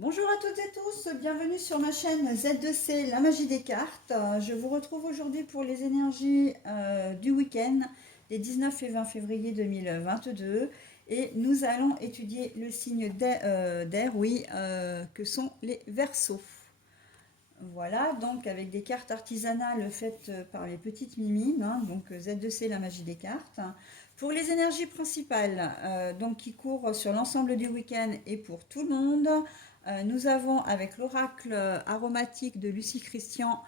Bonjour à toutes et tous, bienvenue sur ma chaîne Z2C, la magie des cartes. Je vous retrouve aujourd'hui pour les énergies du week-end des 19 et 20 février 2022 et nous allons étudier le signe d'air, oui, que sont les Verseaux. Voilà, donc avec des cartes artisanales faites par les petites mimimes, hein, donc Z2C, la magie des cartes. Pour les énergies principales, donc qui courent sur l'ensemble du week-end et pour tout le monde, nous avons avec l'oracle aromatique de Lucie Christian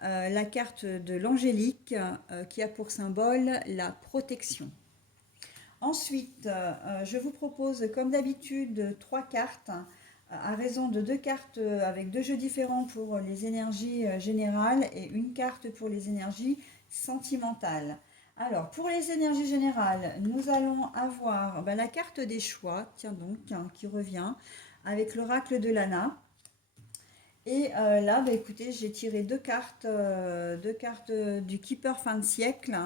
la carte de l'angélique qui a pour symbole la protection. Ensuite, je vous propose comme d'habitude trois cartes à raison de deux cartes avec deux jeux différents pour les énergies générales et une carte pour les énergies sentimentales. Alors, pour les énergies générales, nous allons avoir la carte des choix, tiens donc, hein, qui revient, avec l'oracle de Lana. Et là, écoutez, j'ai tiré deux cartes du Keeper fin de siècle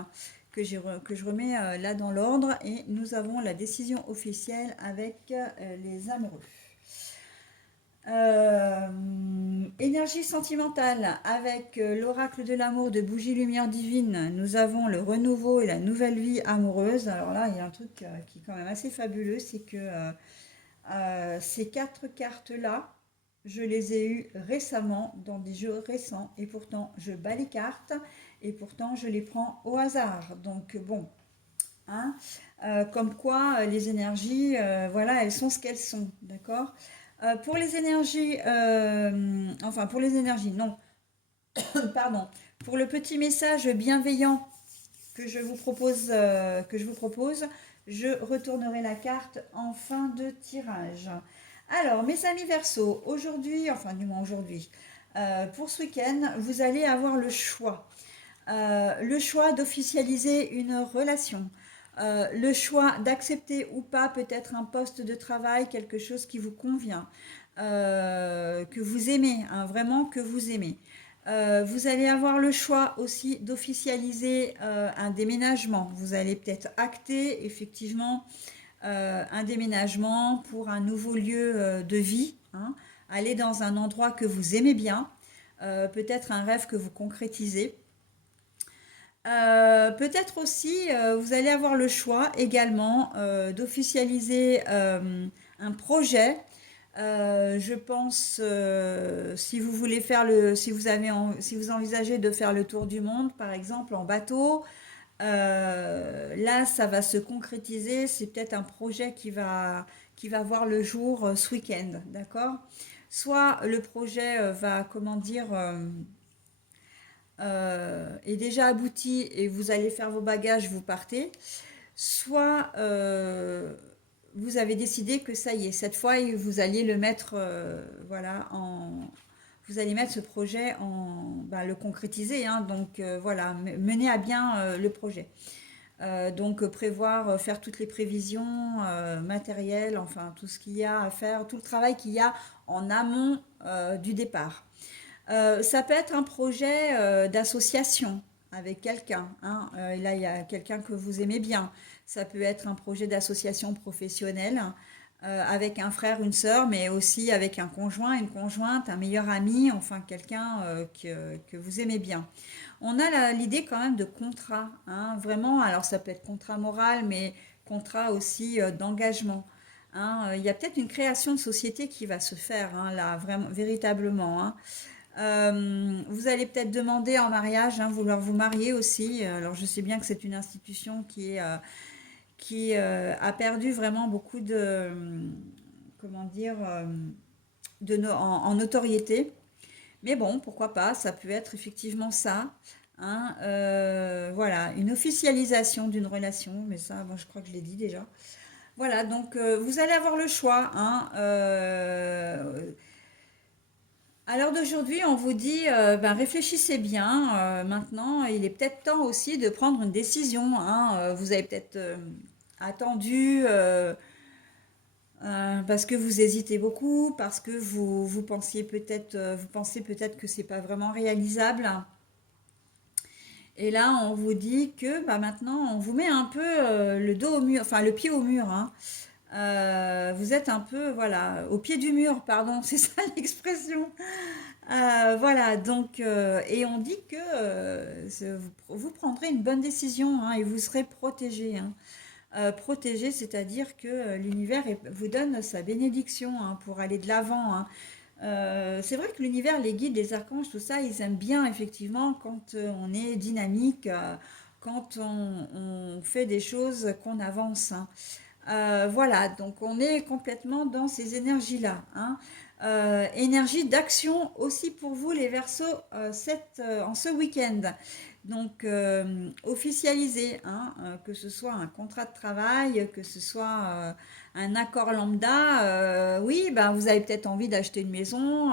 que je remets là dans l'ordre. Et nous avons la décision officielle avec les amoureux. Énergie sentimentale avec l'oracle de l'amour de Bougie Lumière Divine, nous avons le renouveau et la nouvelle vie amoureuse. Alors là, il y a un truc qui est quand même assez fabuleux, c'est que ces quatre cartes-là, je les ai eues récemment dans des jeux récents et pourtant je bats les cartes et pourtant je les prends au hasard. Donc bon, hein, comme quoi les énergies, voilà, elles sont ce qu'elles sont, d'accord. Pour les énergies, enfin pour les énergies, non, pardon, pour le petit message bienveillant que je vous propose, je retournerai la carte en fin de tirage. Alors, mes amis Verseau, aujourd'hui, enfin du moins aujourd'hui, pour ce week-end, vous allez avoir le choix d'officialiser une relation, le choix d'accepter ou pas peut-être un poste de travail, quelque chose qui vous convient, que vous aimez, hein, vraiment que vous aimez. Vous allez avoir le choix aussi d'officialiser un déménagement. Vous allez peut-être acter effectivement un déménagement pour un nouveau lieu de vie, hein, aller dans un endroit que vous aimez bien, peut-être un rêve que vous concrétisez. Peut-être aussi, vous allez avoir le choix également d'officialiser un projet. Je pense, si vous voulez faire si vous envisagez de faire le tour du monde, par exemple en bateau, là, ça va se concrétiser. C'est peut-être un projet qui va voir le jour ce week-end, d'accord? Soit le projet va, comment dire, est déjà abouti et vous allez faire vos bagages, vous partez. Soit vous avez décidé que ça y est, cette fois, vous alliez le mettre, voilà, vous allez mettre ce projet le concrétiser, hein, donc voilà, mener à bien le projet. Donc prévoir, faire toutes les prévisions matérielles, enfin tout ce qu'il y a à faire, tout le travail qu'il y a en amont du départ. Ça peut être un projet d'association avec quelqu'un, hein. Et là, il y a quelqu'un que vous aimez bien. Ça peut être un projet d'association professionnelle avec un frère, une sœur, mais aussi avec un conjoint, une conjointe, un meilleur ami, enfin quelqu'un que vous aimez bien. On a l'idée quand même de contrat, hein, vraiment. Alors ça peut être contrat moral, mais contrat aussi d'engagement, hein. Il y a peut-être une création de société qui va se faire, hein, là, vraiment, véritablement, hein. Vous allez peut-être demander en mariage, hein, vouloir vous marier aussi. Alors je sais bien que c'est une institution qui a perdu vraiment beaucoup de, comment dire, en notoriété. Mais bon, pourquoi pas, ça peut être effectivement ça, hein, voilà, une officialisation d'une relation, mais ça, bon, je crois que je l'ai dit déjà. Voilà, donc vous allez avoir le choix, hein, à l'heure d'aujourd'hui, on vous dit, réfléchissez bien. Maintenant, il est peut-être temps aussi de prendre une décision, hein. Vous avez peut-être attendu parce que vous hésitez beaucoup, parce que vous pensez peut-être que c'est pas vraiment réalisable. Et là, on vous dit que maintenant, on vous met un peu le dos au mur, enfin le pied au mur, hein. Vous êtes un peu, voilà, au pied du mur, pardon, c'est ça l'expression. Voilà, donc, et on dit que vous prendrez une bonne décision, hein, et vous serez protégé, hein. Protégé, c'est-à-dire que l'univers vous donne sa bénédiction, hein, pour aller de l'avant, hein. C'est vrai que l'univers, les guides, les archanges, tout ça, ils aiment bien effectivement quand on est dynamique, quand on fait des choses, qu'on avance, hein. Voilà, donc on est complètement dans ces énergies-là, hein. Énergie d'action aussi pour vous les Verseaux, en ce week-end. Donc officialiser, hein, que ce soit un contrat de travail, que ce soit un accord lambda, oui, ben, vous avez peut-être envie d'acheter une maison,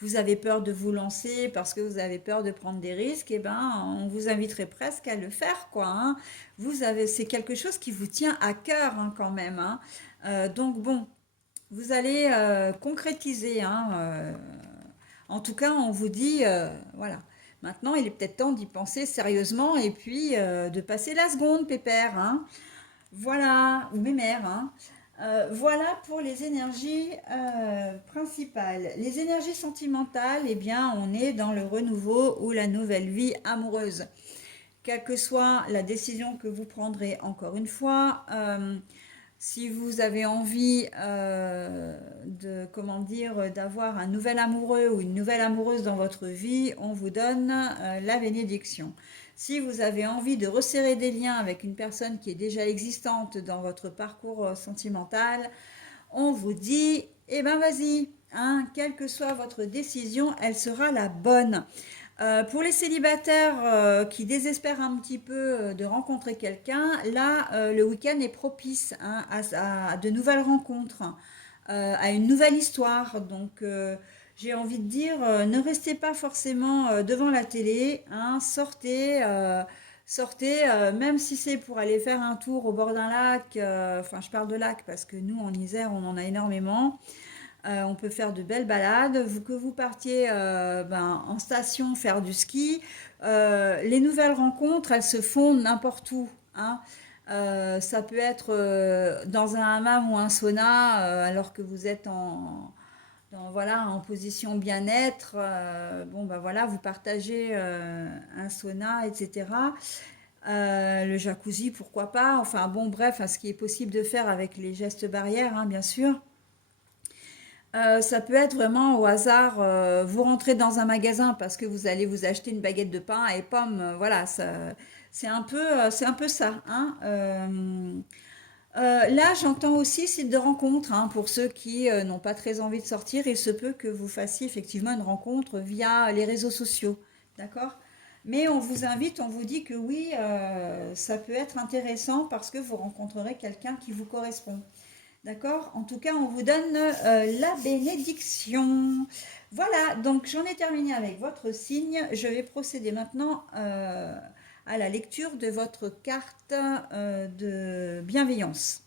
vous avez peur de vous lancer parce que vous avez peur de prendre des risques, et ben on vous inviterait presque à le faire, quoi, hein. C'est quelque chose qui vous tient à cœur, hein, quand même, hein. Donc bon, vous allez concrétiser, hein, en tout cas, on vous dit, voilà. Maintenant, il est peut-être temps d'y penser sérieusement et puis de passer la seconde, pépère, hein. Voilà, ou mémère, hein. Voilà pour les énergies principales. Les énergies sentimentales, eh bien, on est dans le renouveau ou la nouvelle vie amoureuse. Quelle que soit la décision que vous prendrez, encore une fois, si vous avez envie comment dire, d'avoir un nouvel amoureux ou une nouvelle amoureuse dans votre vie, on vous donne la bénédiction. Si vous avez envie de resserrer des liens avec une personne qui est déjà existante dans votre parcours sentimental, on vous dit, eh ben vas-y, hein, quelle que soit votre décision, elle sera la bonne. Pour les célibataires qui désespèrent un petit peu de rencontrer quelqu'un, là, le week-end est propice, hein, à de nouvelles rencontres, à une nouvelle histoire. Donc, j'ai envie de dire, ne restez pas forcément devant la télé, hein, sortez, sortez, même si c'est pour aller faire un tour au bord d'un lac. Enfin, je parle de lac parce que nous, en Isère, on en a énormément. On peut faire de belles balades, que vous partiez en station faire du ski. Les nouvelles rencontres, elles se font n'importe où, hein. Ça peut être dans un hammam ou un sauna, alors que vous êtes voilà, en position bien-être. Bon, ben voilà, vous partagez un sauna, etc. Le jacuzzi, pourquoi pas. Enfin bon, bref, à ce qui est possible de faire avec les gestes barrières, hein, bien sûr. Ça peut être vraiment au hasard, vous rentrez dans un magasin parce que vous allez vous acheter une baguette de pain et pomme, voilà, c'est un peu ça, hein. Là, j'entends aussi site de rencontre, hein, pour ceux qui n'ont pas très envie de sortir. Il se peut que vous fassiez effectivement une rencontre via les réseaux sociaux, d'accord? Mais on vous invite, on vous dit que oui, ça peut être intéressant parce que vous rencontrerez quelqu'un qui vous correspond. D'accord? En tout cas, on vous donne la bénédiction. Voilà, donc j'en ai terminé avec votre signe. Je vais procéder maintenant à la lecture de votre carte de bienveillance.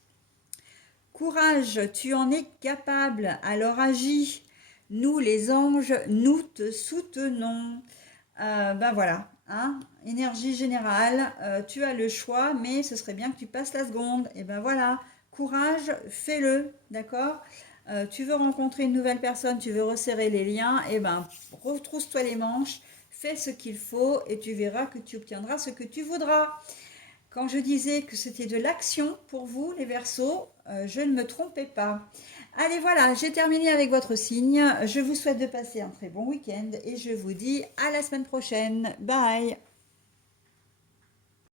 Courage, tu en es capable, alors agis. Nous, les anges, nous te soutenons. Ben voilà, hein, énergie générale, tu as le choix, mais ce serait bien que tu passes la seconde. Et ben voilà, courage, fais-le, d'accord? Tu veux rencontrer une nouvelle personne, tu veux resserrer les liens, et ben retrousse-toi les manches, fais ce qu'il faut et tu verras que tu obtiendras ce que tu voudras. Quand je disais que c'était de l'action pour vous, les Verseaux, je ne me trompais pas. Allez, voilà, j'ai terminé avec votre signe. Je vous souhaite de passer un très bon week-end et je vous dis à la semaine prochaine. Bye!